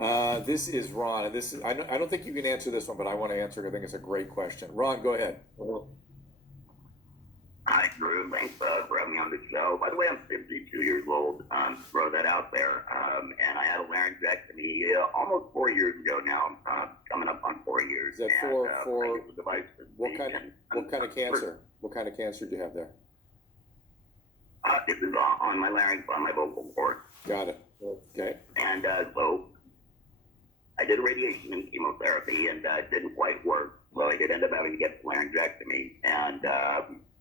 This is Ron, and I don't think you can answer this one, but I want to answer it. I think it's a great question. Ron, go ahead. Hi, Drew. Thanks for having me on the show. By the way, I'm 52 years old. Throw that out there. And I had a laryngectomy almost 4 years ago now. Coming up on 4 years. Is that and, for I use the device to what speak, kind of cancer? What kind of cancer do you have there? This is on my larynx, on my vocal cord. Got it. Okay. And so I did radiation and chemotherapy, and it didn't quite work. So I did end up having to get the laryngectomy. And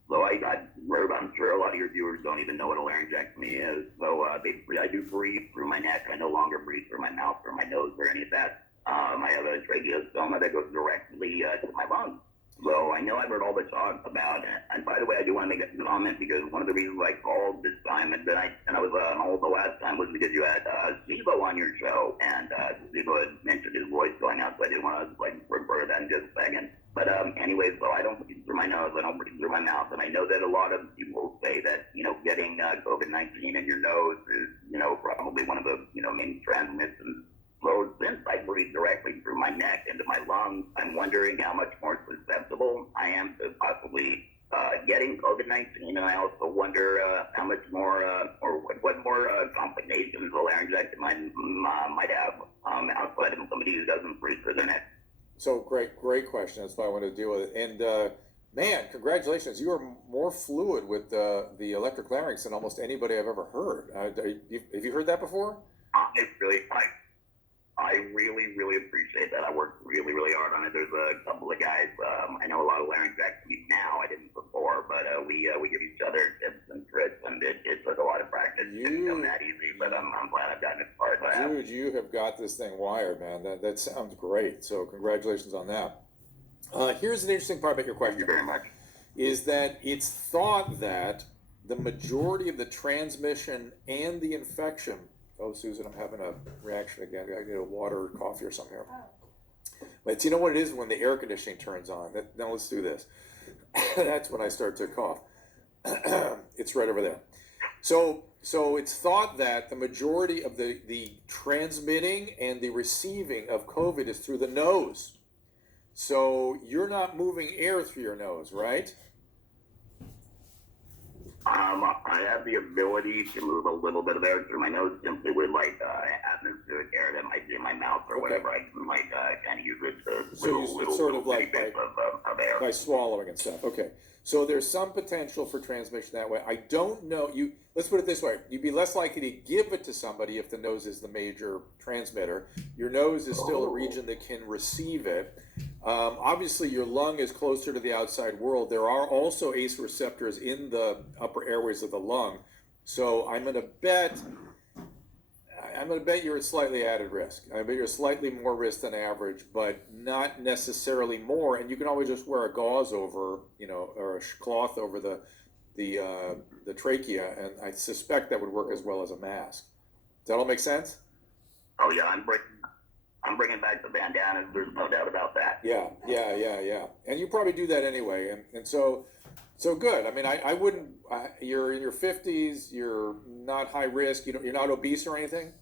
so I'm sure a lot of your viewers don't even know what a laryngectomy is. So basically, I do breathe through my neck. I no longer breathe through my mouth or my nose or any of that. I have a tracheostoma that goes directly to my lungs. So I know I've heard all the talk about it. And by the way, I do want to make a comment because one of the reasons I called this time and I was on the last time was because you had Steve-O on your show, and Steve-O had mentioned his voice going out, so I didn't want to refer to that in just a second. But anyway, so I don't breathe through my nose, I don't breathe through my mouth, and I know that a lot of people say that getting COVID-19 in your nose is probably one of the main transmissions. So since I breathe directly through my neck into my lungs, I'm wondering how much more susceptible I am to possibly getting COVID-19, and I also wonder how much more or what more complications a laryngectomy might have outside of somebody who doesn't breathe through their neck. So great question. That's why I want to deal with it. And man, congratulations! You are more fluid with the electric larynx than almost anybody I've ever heard. Have you heard that before? I really appreciate that. I worked really hard on it. There's a couple of guys. I know a lot of laryngectomies now. I didn't before, but we give each other tips and tricks, and it took a lot of practice. It didn't come that easy, but I'm glad I've gotten as far as I have. Dude, you have got this thing wired, man. That sounds great. So congratulations on that. Here's an interesting part about your question. Thank you very much. Is that it's thought that the majority of the transmission and the infection. Oh, Susan, I'm having a reaction again. I need a water or coffee or something here. But you know what it is when the air conditioning turns on? Now let's do this. That's when I start to cough. It's right over there. So it's thought that the majority of the transmitting and the receiving of COVID is through the nose. So you're not moving air through your nose, right? I have the ability to move a little bit of air through my nose simply with atmospheric air that might be in my mouth or whatever. I can kind of use it to sort of like bits of air. By swallowing and stuff. Okay. So there's some potential for transmission that way. I don't know. Let's put it this way. You'd be less likely to give it to somebody if the nose is the major transmitter. Your nose is still a region that can receive it. Obviously, your lung is closer to the outside world. There are also ACE receptors in the upper airways of the lung. So I'm going to bet you're at slightly added risk. I bet you're slightly more risk than average, but not necessarily more. And you can always just wear a gauze over, or a cloth over the trachea, and I suspect that would work as well as a mask. Does that all make sense? Oh yeah, I'm bringing back the bandanas. There's no doubt about that. Yeah. And you probably do that anyway. And so good. I mean, I wouldn't. You're in your 50s. You're not high risk. You're not obese or anything.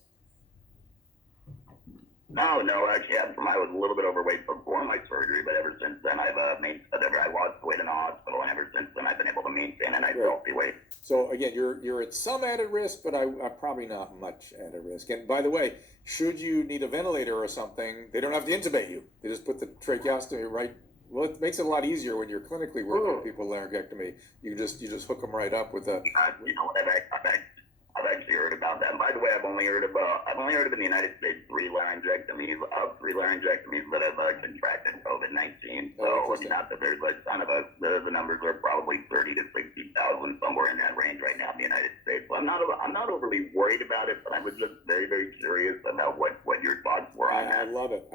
No, actually, I was a little bit overweight before my surgery, but ever since then, I lost weight in the hospital, and ever since then, I've been able to maintain a nice healthy weight. So again, you're at some added risk, but I'm probably not much added risk. And by the way, should you need a ventilator or something, they don't have to intubate you. They just put the tracheostomy right. Well, it makes it a lot easier when you're clinically working with people with laryngectomy. You just hook them right up with a. I've actually heard about that. And by the way, I've only heard of in the United States three laryngectomies that have contracted COVID-19. So not that there's a ton of us. The numbers are probably 30 to 60,000, somewhere in that range right now in the United States. So I'm not overly worried about it, but I was just very curious about what your thoughts were on that. I love it.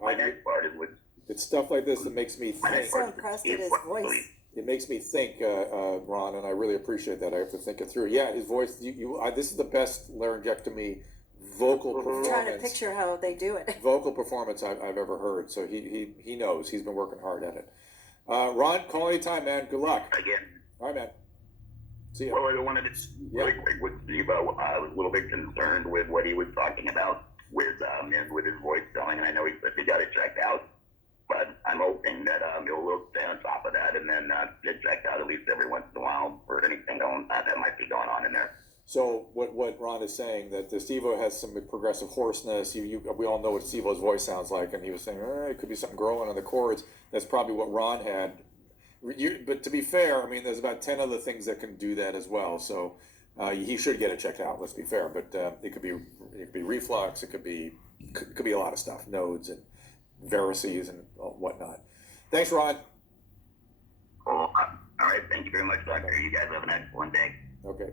My next part is with. It's stuff like this that makes me think. I'm so impressed at his voice. It makes me think, Ron, and I really appreciate that. I have to think it through. Yeah, his voice. This is the best laryngectomy vocal performance. I'm trying to picture how they do it. Vocal performance I've ever heard. So he knows. He's been working hard at it. Ron, call anytime, man. Good luck. Again. All right, man. See ya. Well, I wanted to really quick with Steve. I was a little bit concerned with what he was talking about with his voice going, and I know he said he got it checked out. But I'm hoping that he'll stay on top of that and then get checked out at least every once in a while for anything that might be going on in there. So what Ron is saying, that the Steve-O has some progressive hoarseness. We all know what Steve-O's voice sounds like, and he was saying, it could be something growing on the cords. That's probably what Ron had. But to be fair, I mean, there's about 10 other things that can do that as well. So he should get it checked out. Let's be fair. But it could be reflux. It could be a lot of stuff, nodes and varices and whatnot. Thanks, Ron. Cool. All right. Thank you very much, Doctor. You guys have an excellent day. Okay.